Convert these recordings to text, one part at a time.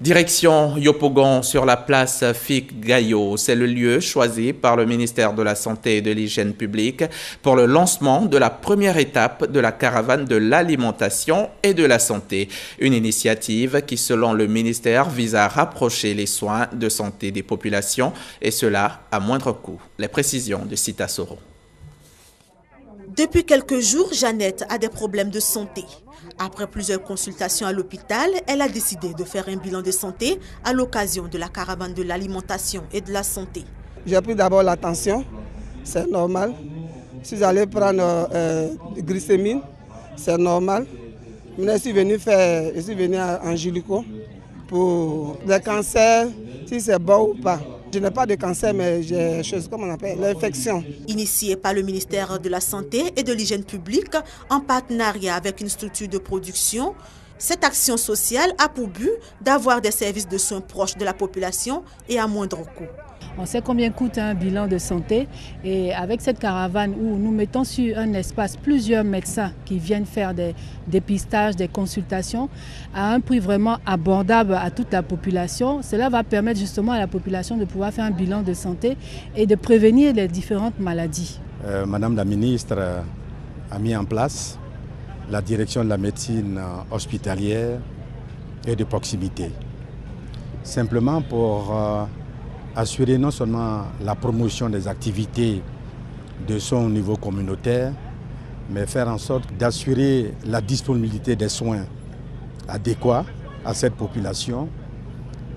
Direction Yopougon sur la place Fig-Gayo. C'est le lieu choisi par le ministère de la Santé et de l'Hygiène publique pour le lancement de la première étape de la caravane de l'alimentation et de la santé. Une initiative qui, selon le ministère, vise à rapprocher les soins de santé des populations et cela à moindre coût. Les précisions de Sita Soro. Depuis quelques jours, Jeannette a des problèmes de santé. Après plusieurs consultations à l'hôpital, elle a décidé de faire un bilan de santé à l'occasion de la caravane de l'alimentation et de la santé. J'ai pris d'abord la tension, c'est normal. Si j'allais prendre glycémine, c'est normal. Maintenant, je suis venu en gynéco pour les cancers, si c'est bon ou pas. Je n'ai pas de cancer, mais j'ai l'infection. Initiée par le ministère de la Santé et de l'Hygiène publique en partenariat avec une structure de production, cette action sociale a pour but d'avoir des services de soins proches de la population et à moindre coût. On sait combien coûte un bilan de santé et avec cette caravane où nous mettons sur un espace plusieurs médecins qui viennent faire des dépistages, des consultations à un prix vraiment abordable à toute la population, cela va permettre justement à la population de pouvoir faire un bilan de santé et de prévenir les différentes maladies. Madame la ministre a mis en place la direction de la médecine hospitalière et de proximité. Simplement pour assurer non seulement la promotion des activités de soins au niveau communautaire, mais faire en sorte d'assurer la disponibilité des soins adéquats à cette population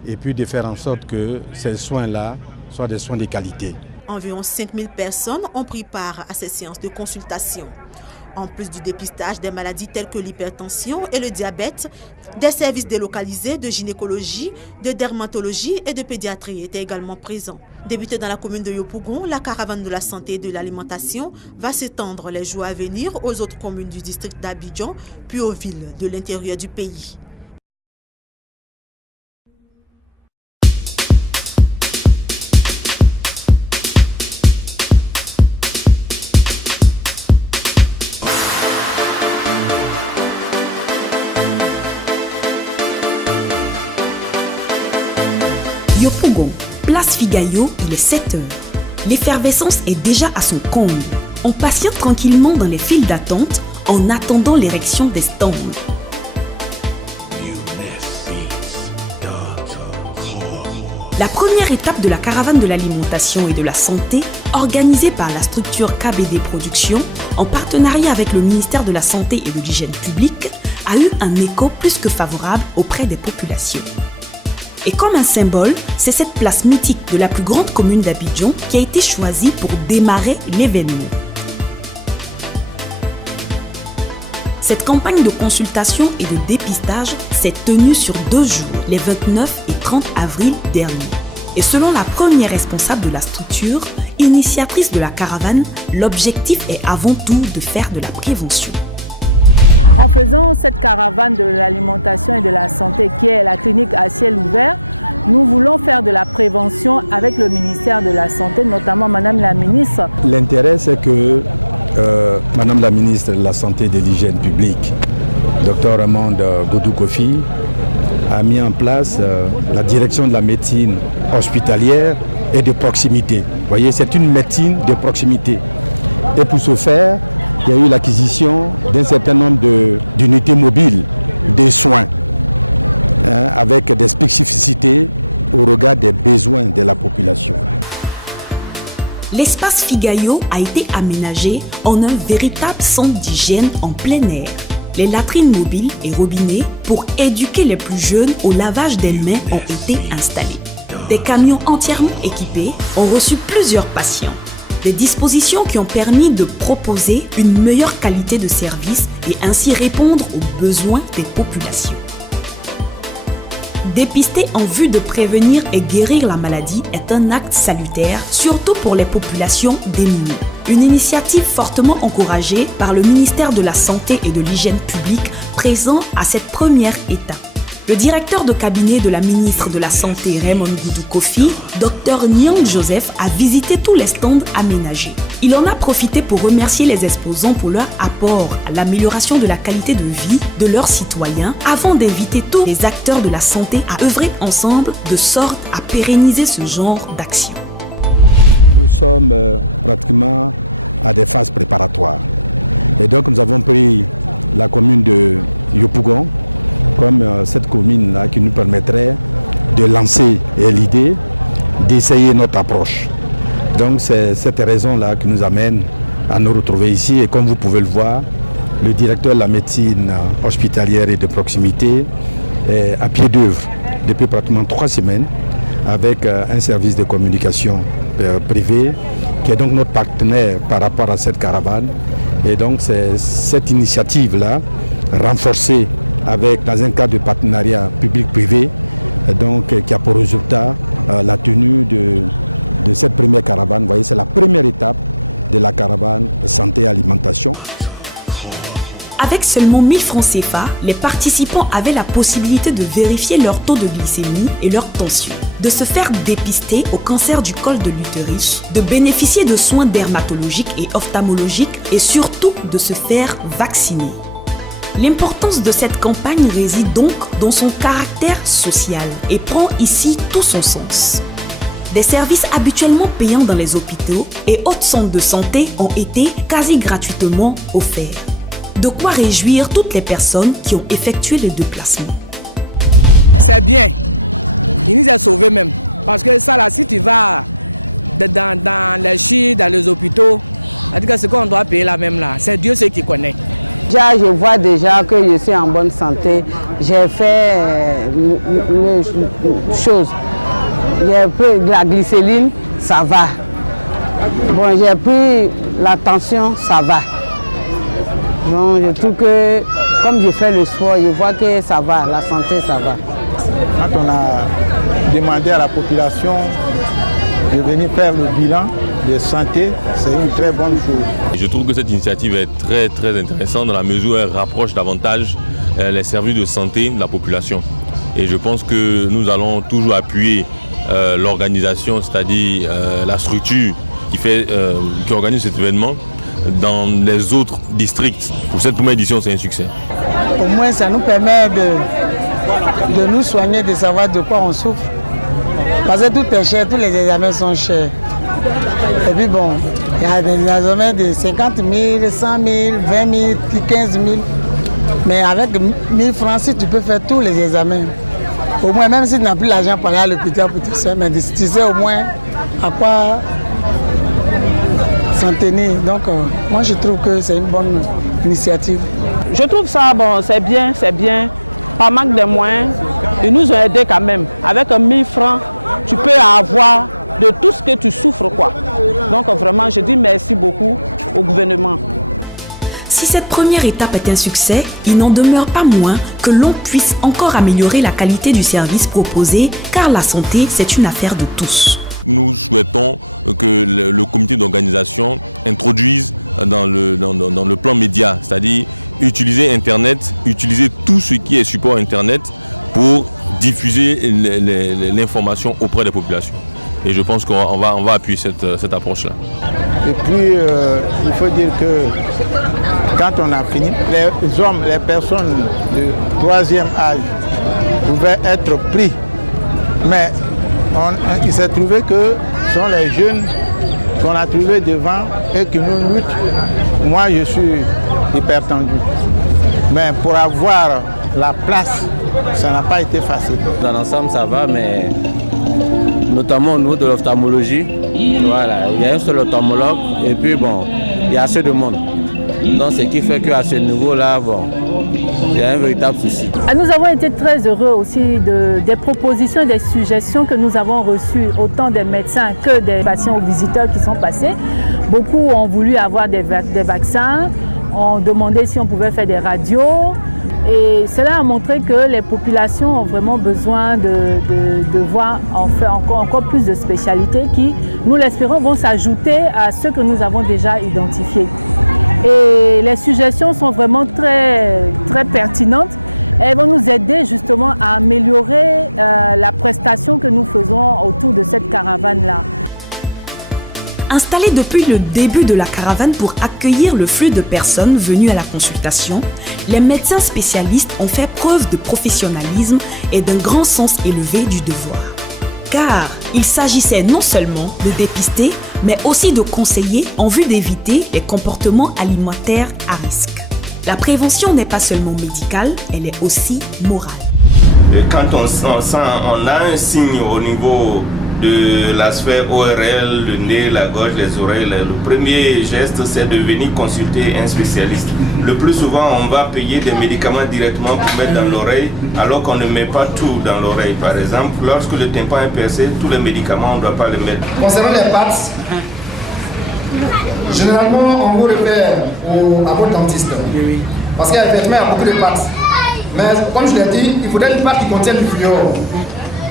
et puis de faire en sorte que ces soins-là soient des soins de qualité. Environ 5000 personnes ont pris part à ces séances de consultation. En plus du dépistage des maladies telles que l'hypertension et le diabète, des services délocalisés de gynécologie, de dermatologie et de pédiatrie étaient également présents. Débutée dans la commune de Yopougon, la caravane de la santé et de l'alimentation va s'étendre les jours à venir aux autres communes du district d'Abidjan, puis aux villes de l'intérieur du pays. Yopougon, place Fig-Gayo, il est 7 heures. L'effervescence est déjà à son comble. On patiente tranquillement dans les files d'attente en attendant l'érection des stands. La première étape de la caravane de l'alimentation et de la santé, organisée par la structure KBD Productions, en partenariat avec le ministère de la Santé et de l'Hygiène publique, a eu un écho plus que favorable auprès des populations. Et comme un symbole, c'est cette place mythique de la plus grande commune d'Abidjan qui a été choisie pour démarrer l'événement. Cette campagne de consultation et de dépistage s'est tenue sur 2 jours, les 29 et 30 avril dernier. Et selon la première responsable de la structure, initiatrice de la caravane, l'objectif est avant tout de faire de la prévention. L'espace Fig-Gayo a été aménagé en un véritable centre d'hygiène en plein air. Les latrines mobiles et robinets pour éduquer les plus jeunes au lavage des mains ont été installés. Des camions entièrement équipés ont reçu plusieurs patients. Des dispositions qui ont permis de proposer une meilleure qualité de service et ainsi répondre aux besoins des populations. Dépister en vue de prévenir et guérir la maladie est un acte salutaire, surtout pour les populations démunies. Une initiative fortement encouragée par le ministère de la Santé et de l'Hygiène publique présent à cette première étape. Le directeur de cabinet de la ministre de la Santé Raymond Goudou Kofi, Dr Nyang Joseph, a visité tous les stands aménagés. Il en a profité pour remercier les exposants pour leur apport à l'amélioration de la qualité de vie de leurs citoyens avant d'inviter tous les acteurs de la santé à œuvrer ensemble de sorte à pérenniser ce genre d'action. Avec seulement 1000 francs CFA, les participants avaient la possibilité de vérifier leur taux de glycémie et leur tension, de se faire dépister au cancer du col de l'utérus, de bénéficier de soins dermatologiques et ophtalmologiques et surtout de se faire vacciner. L'importance de cette campagne réside donc dans son caractère social et prend ici tout son sens. Des services habituellement payants dans les hôpitaux et autres centres de santé ont été quasi gratuitement offerts. De quoi réjouir toutes les personnes qui ont effectué le déplacement. Si cette première étape est un succès, il n'en demeure pas moins que l'on puisse encore améliorer la qualité du service proposé, car la santé, c'est une affaire de tous. Installés depuis le début de la caravane pour accueillir le flux de personnes venues à la consultation, les médecins spécialistes ont fait preuve de professionnalisme et d'un grand sens élevé du devoir. Car il s'agissait non seulement de dépister, mais aussi de conseiller en vue d'éviter les comportements alimentaires à risque. La prévention n'est pas seulement médicale, elle est aussi morale. Et quand on a un signe au niveau de la sphère ORL, le nez, la gorge, les oreilles, le premier geste c'est de venir consulter un spécialiste. Le plus souvent on va payer des médicaments directement pour mettre dans l'oreille alors qu'on ne met pas tout dans l'oreille. Par exemple, lorsque le tympan est percé, tous les médicaments on ne doit pas les mettre. Concernant les pattes, généralement on vous réfère à votre dentiste. Parce qu'effectivement il y a beaucoup de pattes. Mais comme je l'ai dit, il faudrait une pâte qui contienne du fluor.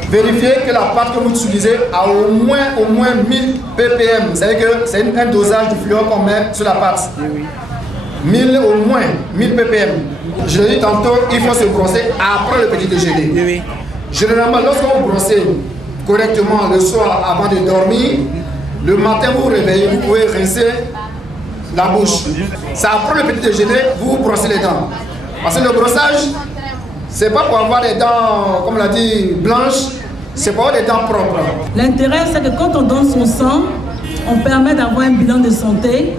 Vérifiez que la pâte que vous utilisez a au moins 1000 ppm. C'est-à-dire que c'est un dosage du fluor qu'on met sur la pâte. 1000 au moins, 1000 ppm. Je l'ai dit tantôt, il faut se brosser après le petit déjeuner. Généralement, lorsque vous brossez correctement le soir avant de dormir, le matin vous vous réveillez, vous pouvez rincer la bouche. C'est après le petit déjeuner, vous brossez les dents. Parce que le brossage, c'est pas pour avoir des dents, comme on l'a dit, blanches, c'est pour avoir des dents propres. L'intérêt, c'est que quand on donne son sang, on permet d'avoir un bilan de santé.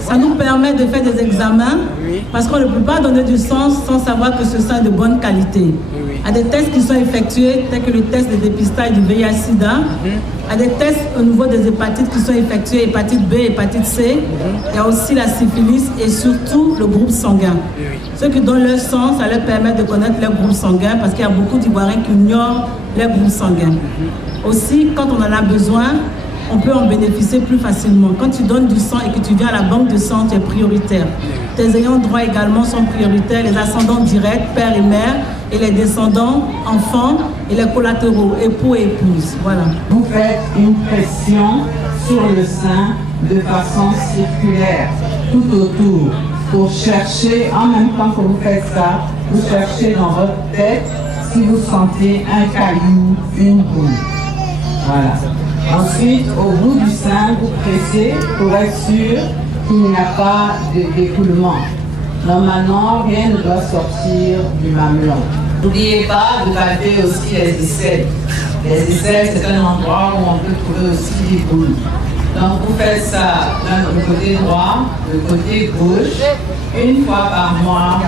Ça nous permet de faire des examens, parce qu'on ne peut pas donner du sang sans savoir que ce sang est de bonne qualité. Il y a des tests qui sont effectués, tels que le test de dépistage du VIH-Sida. Il y a des tests au niveau des hépatites qui sont effectués, hépatite B, hépatite C. Il y a aussi la syphilis et surtout le groupe sanguin. Ceux qui donnent leur sang, ça leur permet de connaître leur groupe sanguin, parce qu'il y a beaucoup d'Ivoiriens qui ignorent leur groupe sanguin. Aussi, quand on en a besoin, on peut en bénéficier plus facilement. Quand tu donnes du sang et que tu viens à la banque de sang, tu es prioritaire. Tes ayants droit également sont prioritaires, les ascendants directs, père et mère, et les descendants, enfants, et les collatéraux, époux et épouses. Voilà. Vous faites une pression sur le sein de façon circulaire, tout autour, pour chercher, en même temps que vous faites ça, vous cherchez dans votre tête si vous sentez un caillou, une boule. Voilà. Ensuite, au bout du sein, vous pressez pour être sûr qu'il n'y a pas d'écoulement. Normalement, rien ne doit sortir du mamelon. N'oubliez pas de palper aussi les aisselles. Les aisselles, c'est un endroit où on peut trouver aussi des boules. Donc, vous faites ça le côté droit, le côté gauche, une fois par mois,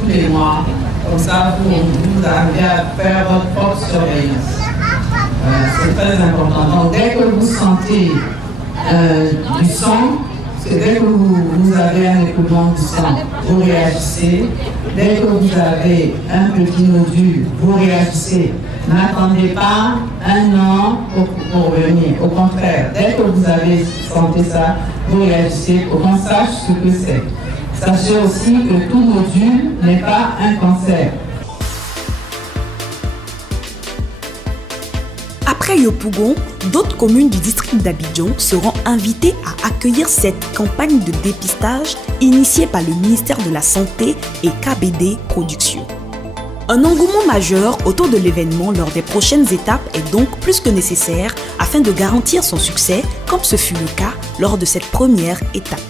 tous les mois. Comme ça, vous arrivez à faire votre propre surveillance. C'est très important. Donc, dès que vous sentez du sang, c'est dès que vous avez un écoulement du sang, vous réagissez. Dès que vous avez un petit nodule, vous réagissez. N'attendez pas un an pour venir. Au contraire, dès que vous avez senti ça, vous réagissez pour qu'on sache ce que c'est. Sachez aussi que tout nodule n'est pas un cancer. Après Yopougon, d'autres communes du district d'Abidjan seront invitées à accueillir cette campagne de dépistage initiée par le ministère de la Santé et KBD Productions. Un engouement majeur autour de l'événement lors des prochaines étapes est donc plus que nécessaire afin de garantir son succès, comme ce fut le cas lors de cette première étape.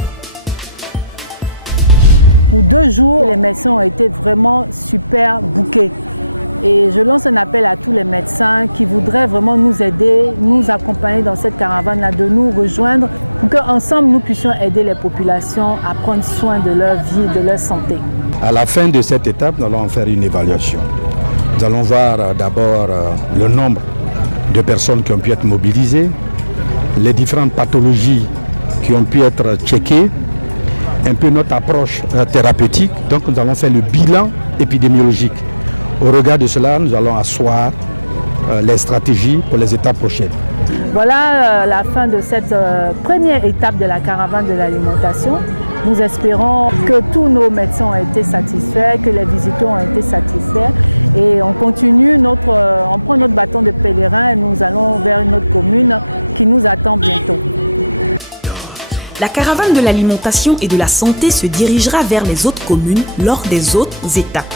La caravane de l'alimentation et de la santé se dirigera vers les autres communes lors des autres étapes.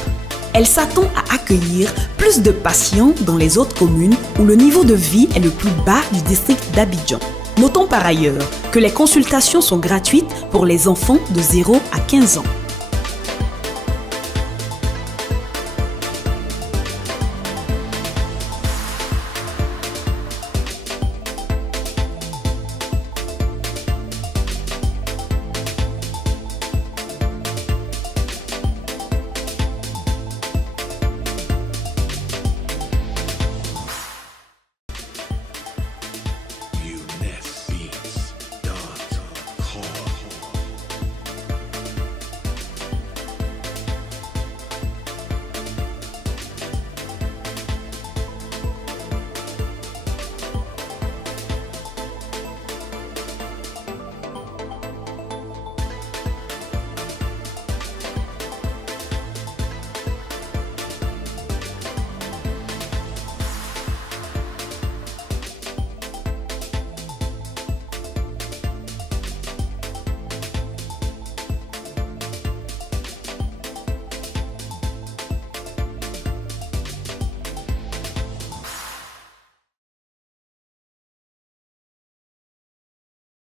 Elle s'attend à accueillir plus de patients dans les autres communes où le niveau de vie est le plus bas du district d'Abidjan. Notons par ailleurs que les consultations sont gratuites pour les enfants de 0 à 15 ans.